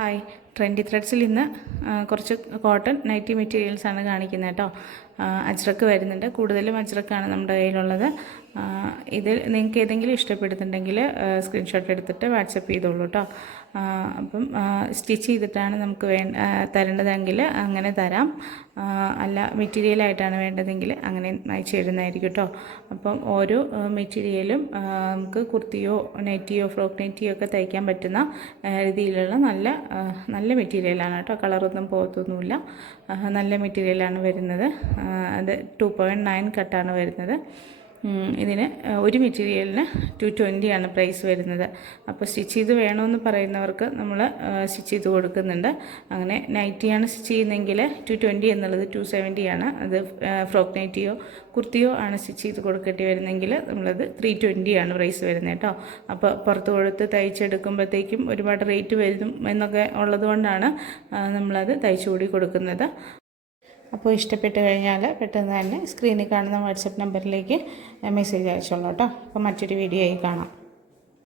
Hi, trendy ത്രെഡ്സിൽ ഇന്ന് കുറച്ച് cotton nightie മെറ്റീരിയൽസാണ് കാണിക്കുന്നത് കേട്ടോ. അജ്രക്ക് വരുന്നുണ്ട്, കൂടുതലും അജ്രക്കാണ് നമ്മുടെ കയ്യിലുള്ളത്. ഇതിൽ നിങ്ങൾക്ക് ഏതെങ്കിലും ഇഷ്ടപ്പെടുന്നുണ്ടെങ്കിൽ സ്ക്രീൻഷോട്ട് എടുത്തിട്ട് വാട്സപ്പ് ചെയ്തോളൂ കേട്ടോ. അപ്പം സ്റ്റിച്ച് ചെയ്തിട്ടാണ് നമുക്ക് തരേണ്ടതെങ്കിൽ അങ്ങനെ തരാം, അല്ല മെറ്റീരിയലായിട്ടാണ് വേണ്ടതെങ്കിൽ അങ്ങനെ അയച്ചു തരുന്നതായിരിക്കും കേട്ടോ. അപ്പം ഓരോ മെറ്റീരിയലും നമുക്ക് കുർത്തിയോ നൈറ്റിയോ ഫ്രോക്ക് നൈറ്റിയോ ഒക്കെ തയ്ക്കാൻ പറ്റുന്ന രീതിയിലുള്ള നല്ല മെറ്റീരിയലാണ് കേട്ടോ. കളറൊന്നും പോകത്തൊന്നുമില്ല, നല്ല മെറ്റീരിയലാണ് വരുന്നത്. അത് 2.9 കട്ടാണ് വരുന്നത്. ഇതിന് ഒരു മെറ്റീരിയലിന് 220 ആണ് പ്രൈസ് വരുന്നത്. അപ്പോൾ സ്റ്റിച്ച് ചെയ്ത് വേണമെന്ന് പറയുന്നവർക്ക് നമ്മൾ സ്റ്റിച്ച് ചെയ്ത് കൊടുക്കുന്നുണ്ട്. അങ്ങനെ നൈറ്റിയാണ് സ്റ്റിച്ച് ചെയ്യുന്നതെങ്കിൽ 220 എന്നുള്ളത് 270 ആണ്. അത് ഫ്രോക്ക് നൈറ്റിയോ കുർത്തിയോ ആണ് സ്റ്റിച്ച് ചെയ്ത് കൊടുക്കേണ്ടി വരുന്നതെങ്കിൽ നമ്മളത് 320 ആണ് പ്രൈസ് വരുന്നത് കേട്ടോ. അപ്പോൾ പുറത്ത് കൊടുത്ത് തയ്ച്ചെടുക്കുമ്പോഴത്തേക്കും ഒരുപാട് റേറ്റ് വരും എന്നൊക്കെ ഉള്ളതുകൊണ്ടാണ് നമ്മളത് തയ്ച്ചു കൂടി കൊടുക്കുന്നത്. അപ്പോൾ ഇഷ്ടപ്പെട്ട് കഴിഞ്ഞാൽ പെട്ടെന്ന് തന്നെ സ്ക്രീനിൽ കാണുന്ന വാട്സപ്പ് നമ്പറിലേക്ക് മെസ്സേജ് അയച്ചോളൂ കേട്ടോ. അപ്പോൾ മറ്റൊരു വീഡിയോ ആയി കാണാം.